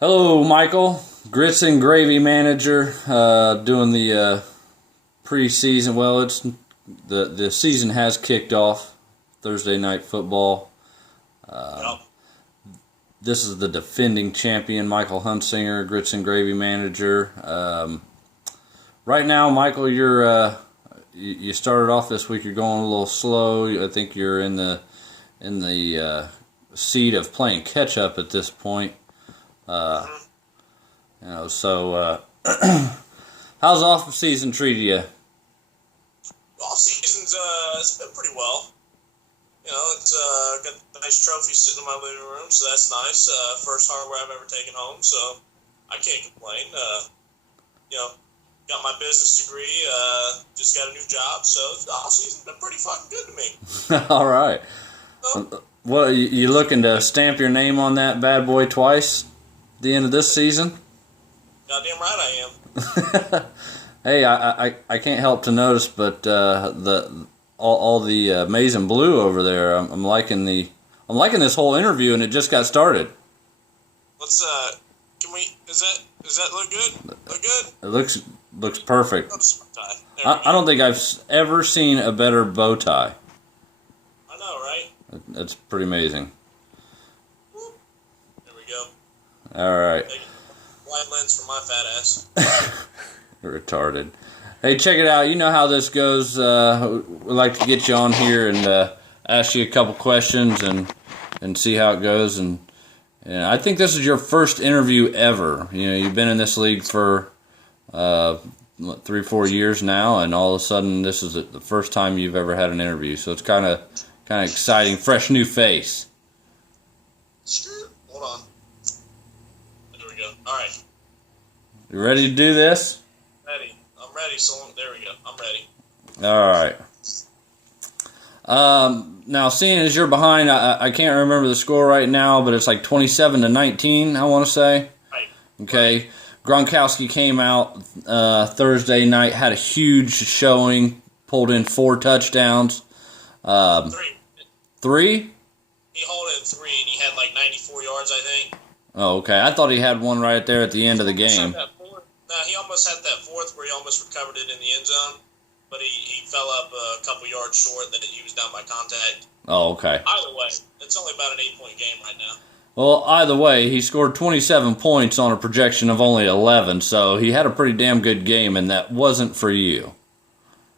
Hello, Michael. Grits and Gravy Manager, doing the preseason. Well, it's the season has kicked off. Thursday night football. Yep. This is the defending champion, Michael Hunsinger, Grits and Gravy Manager. Right now, Michael, you started off this week. You're going a little slow. I think you're in the seat of playing catch up at this point. So how's off season treated you? Off season's it's been pretty well. It's got a nice trophy sitting in my living room, so that's nice. First hardware I've ever taken home, so I can't complain. Got my business degree, just got a new job, so the off season's been pretty fucking good to me. All right. Well, you looking to stamp your name on that bad boy twice? The end of this season? Goddamn right I am. Hey, I can't help to notice, but all the maize and blue over there. I'm liking this whole interview, and it just got started. Let's does that look good? Look good? It looks perfect. I I don't think I've ever seen a better bow tie. I know, right? That's pretty amazing. There we go. All right. Wide lens for my fat ass. Retarded. Hey, check it out. You know how this goes. We'd like to get you on here and ask you a couple questions and see how it goes. And I think this is your first interview ever. You've been in this league for 3-4 years now, and all of a sudden this is the first time you've ever had an interview. So it's kind of exciting, fresh new face. Hold on. There we go. All right. You ready to do this? Ready. I'm ready. So there we go. I'm ready. All right. Now, seeing as you're behind, I can't remember the score right now, but it's like 27-19, I want to say. Right. Okay. Right. Gronkowski came out Thursday night, had a huge showing, pulled in 4 touchdowns. 3. 3? He hauled in 3, and he had like 94 yards, I think. Oh, okay. I thought he had one right there at the end of the game. No, he almost had that 4th where he almost recovered it in the end zone, but he fell up a couple yards short that he was down by contact. Oh, okay. Either way, it's only about an 8-point game right now. Well, either way, he scored 27 points on a projection of only 11, so he had a pretty damn good game, and that wasn't for you.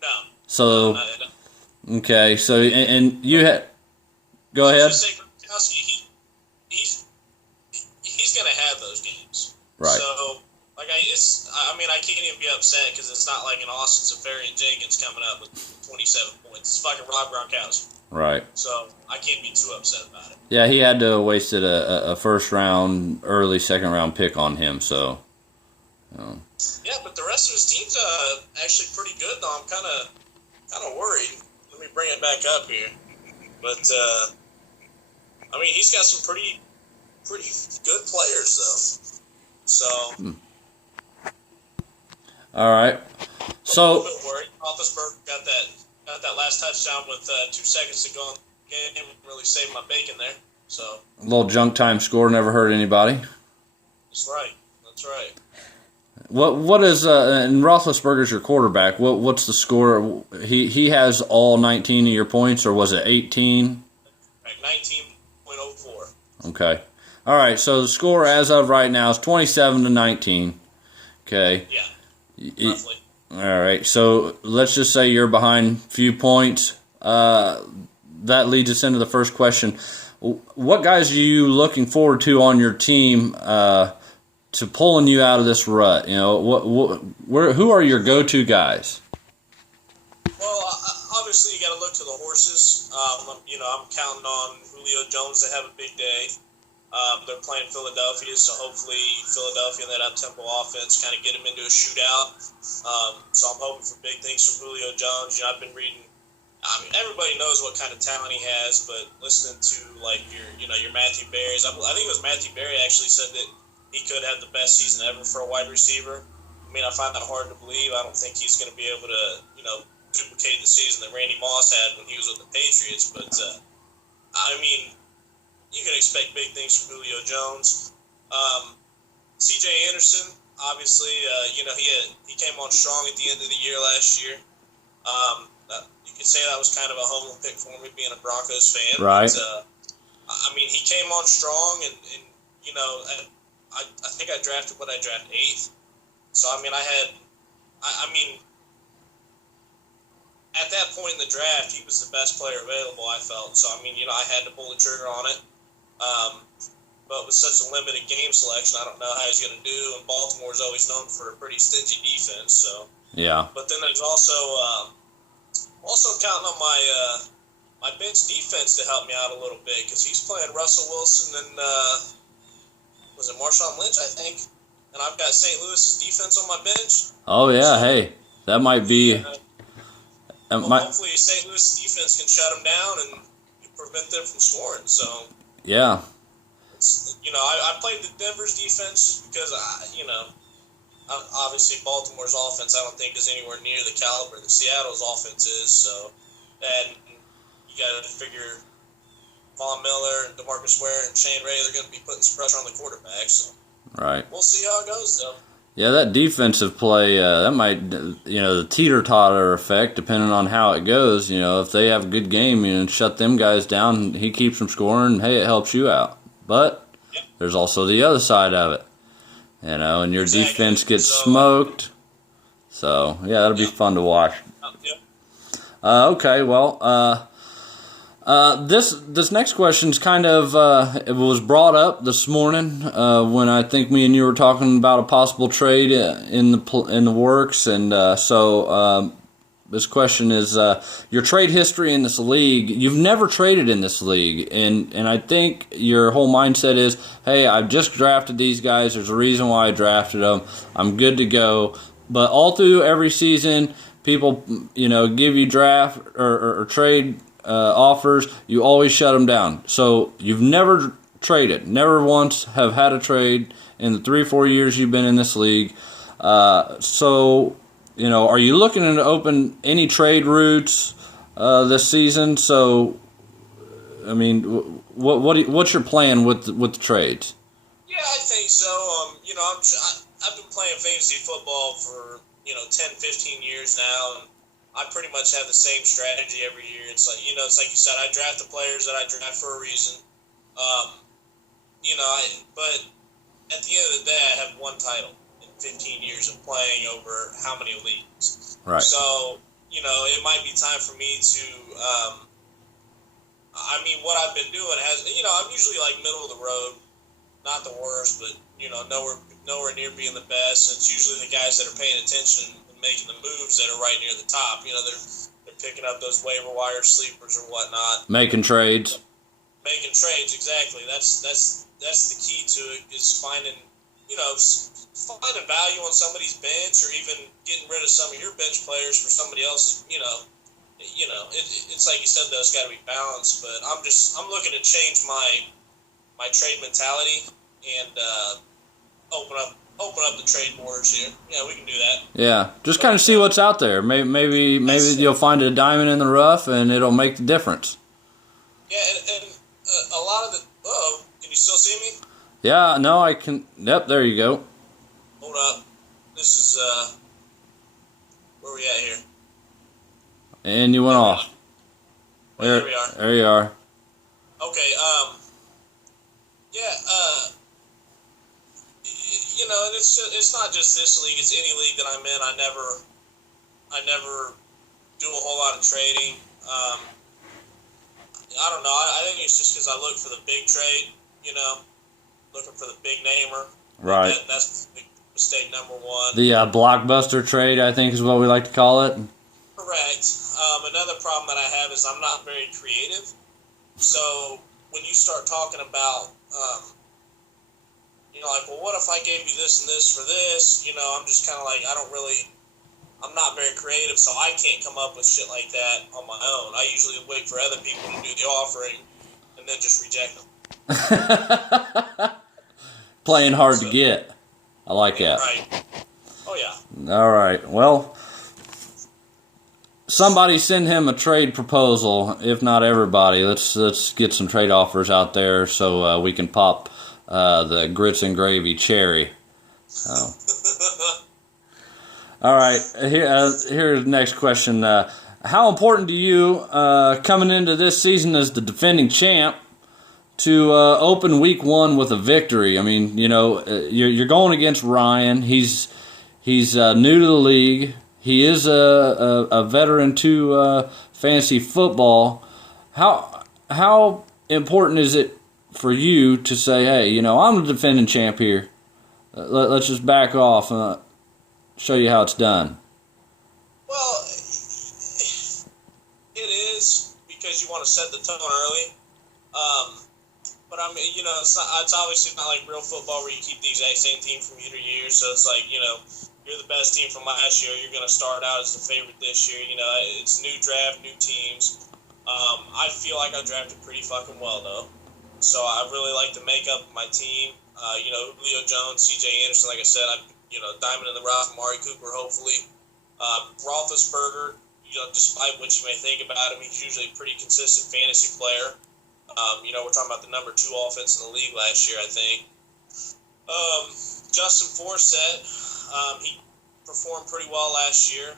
No. So, No. okay, so, and you had, go ahead. He's going to have those games. Right. So, I can't even be upset because it's not like an Austin Safarian Jenkins coming up with 27 points. It's fucking Rob Gronkowski. Right. So, I can't be too upset about it. Yeah, he had to have wasted a first round, early second round pick on him, so. Yeah, but the rest of his team's actually pretty good, though. I'm kind of worried. Let me bring it back up here. But, he's got some pretty good players, though. So. All right. So. A little bit worried. Roethlisberger got that last touchdown with 2 seconds to go in the game. Really saved my bacon there. So. A little junk time score never hurt anybody. That's right. That's right. What is and Roethlisberger's your quarterback? What's the score? He has all 19 of your points, or was it 18? Right, 19.04. Okay. All right. So the score as of right now is 27-19. Okay. Yeah. Roughly. All right. So let's just say you're behind a few points. That leads us into the first question. What guys are you looking forward to on your team to pulling you out of this rut? Who are your go-to guys? Well, obviously you got to look to the horses. I'm counting on Julio Jones to have a big day. They're playing Philadelphia, so hopefully Philadelphia and that up-tempo offense kind of get them into a shootout. So I'm hoping for big things from Julio Jones. I've been reading. Everybody knows what kind of talent he has, but listening to your Matthew Berry's, I think it was Matthew Berry actually said that he could have the best season ever for a wide receiver. I find that hard to believe. I don't think he's going to be able to, duplicate the season that Randy Moss had when he was with the Patriots. But you can expect big things from Julio Jones. C.J. Anderson, obviously, he came on strong at the end of the year last year. You could say that was kind of a home run pick for me, being a Broncos fan. Right. But, he came on strong, and I think I drafted 8th. So, at that point in the draft, he was the best player available, I felt. So, I had to pull the trigger on it. But with such a limited game selection, I don't know how he's going to do. And Baltimore's always known for a pretty stingy defense. So yeah. But then there's also counting on my bench defense to help me out a little bit, because he's playing Russell Wilson and was it Marshawn Lynch, I think. And I've got St. Louis's defense on my bench. Oh yeah, hey, that might be. Hopefully, St. Louis defense can shut them down and prevent them from scoring. So yeah. I played the Denver's defense just because, obviously Baltimore's offense I don't think is anywhere near the caliber that Seattle's offense is. So, and you got to figure Von Miller and DeMarcus Ware and Shane Ray, they're going to be putting some pressure on the quarterback. So, right. We'll see how it goes, though. Yeah, that defensive play, that might, the teeter-totter effect, depending on how it goes. If they have a good game, shut them guys down, he keeps them scoring, hey, it helps you out. But there's also the other side of it, and your defense gets smoked. So, yeah, that'll be fun to watch. Okay, well, this next question's kind of, it was brought up this morning when I think me and you were talking about a possible trade in the works, and this question is your trade history in this league. You've never traded in this league, and I think your whole mindset is, hey, I've just drafted these guys. There's a reason why I drafted them. I'm good to go. But all through every season, people, give you draft or trade offers. You always shut them down. So you've never traded. Never once have had a trade in the 3-4 years you've been in this league. Are you looking to open any trade routes this season? So, what's your plan with the trades? Yeah, I think so. I've been playing fantasy football for 10-15 years now, and I pretty much have the same strategy every year. It's like you said, I draft the players that I draft for a reason. But at the end of the day, I have one title. 15 years of playing over how many leagues. Right. So, it might be time for me to, what I've been doing I'm usually like middle of the road, not the worst, but, nowhere near being the best. And it's usually the guys that are paying attention and making the moves that are right near the top. They're picking up those waiver wire sleepers or whatnot. Making trades. Exactly. That's the key to it, is finding value on somebody's bench, or even getting rid of some of your bench players for somebody else's. It's like you said, though, it's got to be balanced. But I'm looking to change my trade mentality and open up the trade borders here. Yeah, we can do that. Yeah, just kind of see what's out there. Maybe you'll find a diamond in the rough, and it'll make the difference. Yeah, and a lot of the. Can you still see me? Yeah, no, I can. Yep, there you go. Hold up. This is, where we at here? And you went off. There we are. There you are. Okay, and it's not just this league, it's any league that I'm in. I never do a whole lot of trading. I don't know. I think it's just because I look for the big trade, looking for the big namer. Right. That's mistake number one. The blockbuster trade, I think, is what we like to call it. Correct. Another problem that I have is I'm not very creative. So when you start talking about, what if I gave you this and this for this? I'm just kind of like, I'm not very creative, so I can't come up with shit like that on my own. I usually wait for other people to do the offering and then just reject them. Playing hard to get. I like that. Right. Oh, yeah. All right. Well, somebody send him a trade proposal. If not everybody, let's get some trade offers out there so we can pop the grits and gravy cherry Oh. All right. Here's the next question. How important to you coming into this season as the defending champ to open week 1 with a victory? I mean, you're going against Ryan. He's new to the league. He is a veteran to fantasy football. How important is it for you to say, hey, I'm the defending champ here. Let's just back off and show you how it's done. Well, it is because you want to set the tone early. But I mean, it's obviously not like real football where you keep the exact same team from year to year. So it's like, you're the best team from last year. You're going to start out as the favorite this year. It's new draft, new teams. I feel like I drafted pretty fucking well, though. So I really like the makeup of my team. Julio Jones, C.J. Anderson, like I said, diamond in the rough, Amari Cooper, hopefully. Roethlisberger, despite what you may think about him, he's usually a pretty consistent fantasy player. We're talking about the number 2 offense in the league last year, I think. Justin Forsett, he performed pretty well last year.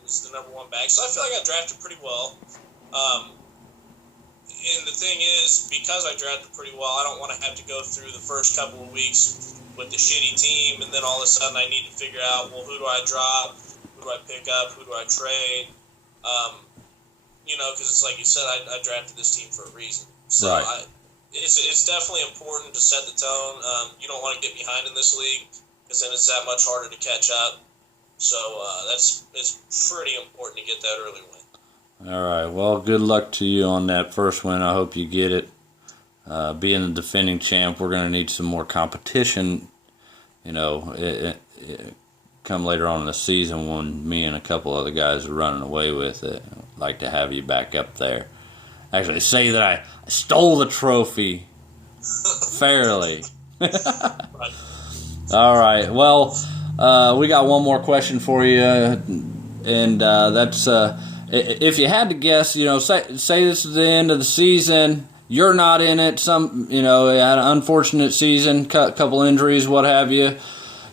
He's the number 1 back. So I feel like I drafted pretty well. And the thing is, because I drafted pretty well, I don't want to have to go through the first couple of weeks with the shitty team, and then all of a sudden I need to figure out, well, who do I drop? Who do I pick up? Who do I trade? Because it's like you said, I drafted this team for a reason. So right. It's definitely important to set the tone. You don't want to get behind in this league because then it's that much harder to catch up. So it's pretty important to get that early win. All right. Well, good luck to you on that first win. I hope you get it. Being the defending champ, we're going to need some more competition, come later on in the season when me and a couple other guys are running away with it. I'd like to have you back up there. Actually, say that I stole the trophy fairly. Right. All right. Well, we got one more question for you, and that's if you had to guess, say this is the end of the season, you're not in it. You had an unfortunate season, couple injuries, what have you.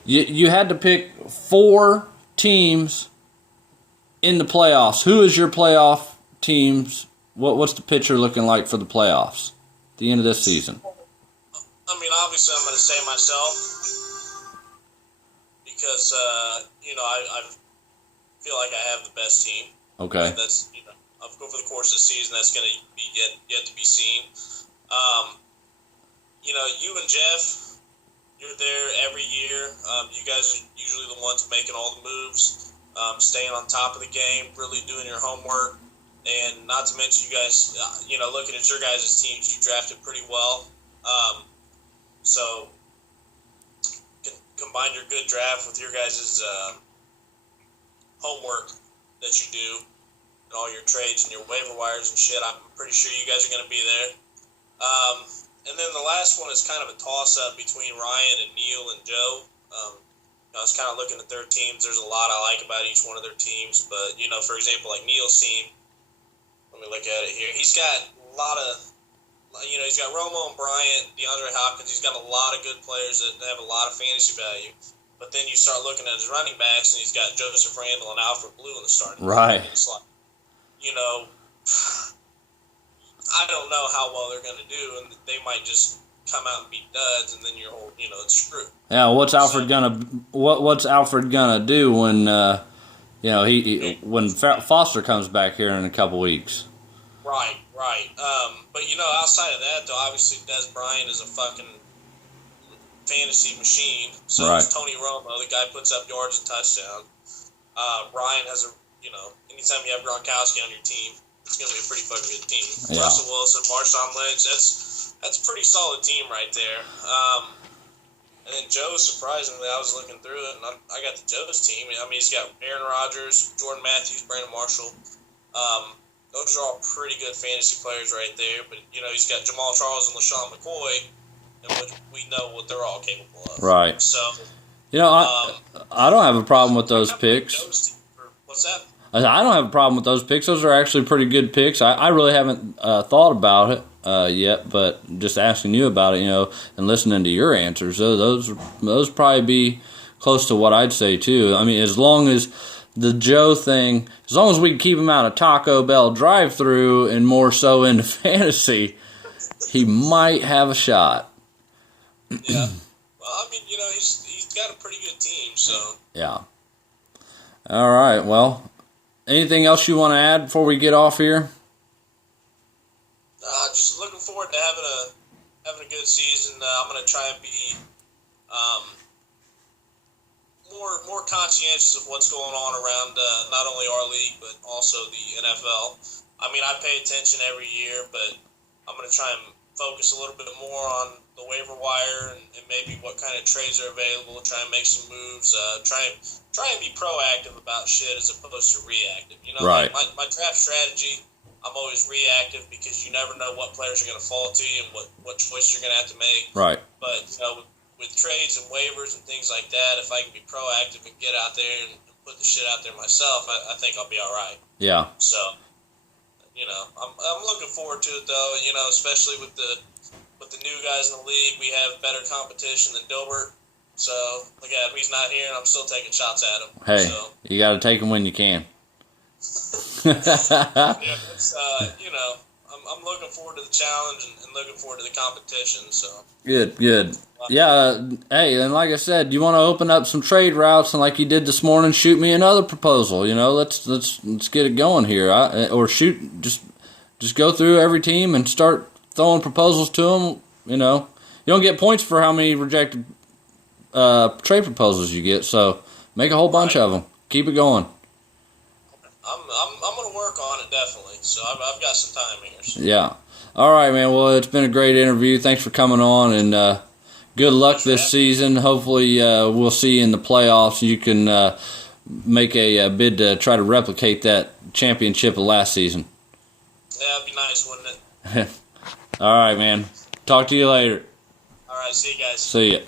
You had to pick 4 teams in the playoffs. Who is your playoff teams? What's the picture looking like for the playoffs at the end of this season? I mean, obviously, I'm going to say myself because, I feel like I have the best team. Okay. And that's, over the course of the season, that's going to be yet to be seen. You and Jeff, you're there every year. You guys are usually the ones making all the moves, staying on top of the game, really doing your homework. And not to mention you guys, looking at your guys' teams, you drafted pretty well. So combine your good draft with your guys' homework that you do and all your trades and your waiver wires and shit. I'm pretty sure you guys are going to be there. And then the last one is kind of a toss-up between Ryan and Neil and Joe. I was kind of looking at their teams. There's a lot I like about each one of their teams. But, for example, like Neil's team, let me look at it here. He's got a lot of, he's got Romo and Bryant, DeAndre Hopkins. He's got a lot of good players that have a lot of fantasy value. But then you start looking at his running backs, and he's got Joseph Randle and Alfred Blue in the starting. Right. It's like, I don't know how well they're going to do, and they might just come out and be duds, and then your whole, it's screwed. Yeah. What's Alfred gonna do when when Foster comes back here in a couple weeks? Right. But outside of that, though, obviously Des Bryant is a fucking fantasy machine. So right. Is Tony Romo, the guy puts up yards and touchdowns. Ryan has anytime you have Gronkowski on your team, it's going to be a pretty fucking good team. Yeah. Russell Wilson, Marshawn Lynch, that's a pretty solid team right there. And then Joe, surprisingly, I was looking through it, and I got the Joe's team. I mean, he's got Aaron Rodgers, Jordan Matthews, Brandon Marshall. Those are all pretty good fantasy players right there. But, he's got Jamal Charles and LaShawn McCoy, and we know what they're all capable of. Right. So, I don't have a problem with those picks. What's that? I don't have a problem with those picks. Those are actually pretty good picks. I really haven't thought about it. yet, but just asking you about it, and listening to your answers, those probably be close to what I'd say too. I mean, as long as the Joe thing, as long as we can keep him out of Taco Bell drive-through and more so into fantasy, he might have a shot. Yeah. Well, I mean, he's got a pretty good team, so. Yeah. All right. Well, anything else you want to add before we get off here? Just looking forward to having a good season. I'm going to try and be more conscientious of what's going on around not only our league but also the NFL. I mean, I pay attention every year, but I'm going to try and focus a little bit more on the waiver wire and maybe what kind of trades are available. Try and make some moves. Try and be proactive about shit as opposed to reactive. Right. Like my draft strategy, I'm always reactive because you never know what players are going to fall to you and what choices you're going to have to make. Right. But with trades and waivers and things like that, if I can be proactive and get out there and put the shit out there myself, I think I'll be all right. Yeah. So, I'm looking forward to it though. Especially with the new guys in the league, we have better competition than Dilbert. So, look at him, he's not here, and I'm still taking shots at him. Hey, so. You got to take them when you can. Yeah, it's, I'm looking forward to the challenge and looking forward to the competition. So Good. Yeah. Hey, and like I said, you want to open up some trade routes, and like you did this morning, shoot me another proposal. Let's get it going here. Or just go through every team and start throwing proposals to them. You don't get points for how many rejected trade proposals you get. So make a whole bunch of them. Keep it going. I'm going to work on it, definitely. So I've got some time here. So. Yeah. All right, man. Well, it's been a great interview. Thanks for coming on, and good luck this season. Hopefully we'll see you in the playoffs. You can make a bid to try to replicate that championship of last season. Yeah, that'd be nice, wouldn't it? All right, man. Talk to you later. All right, see you guys. See ya.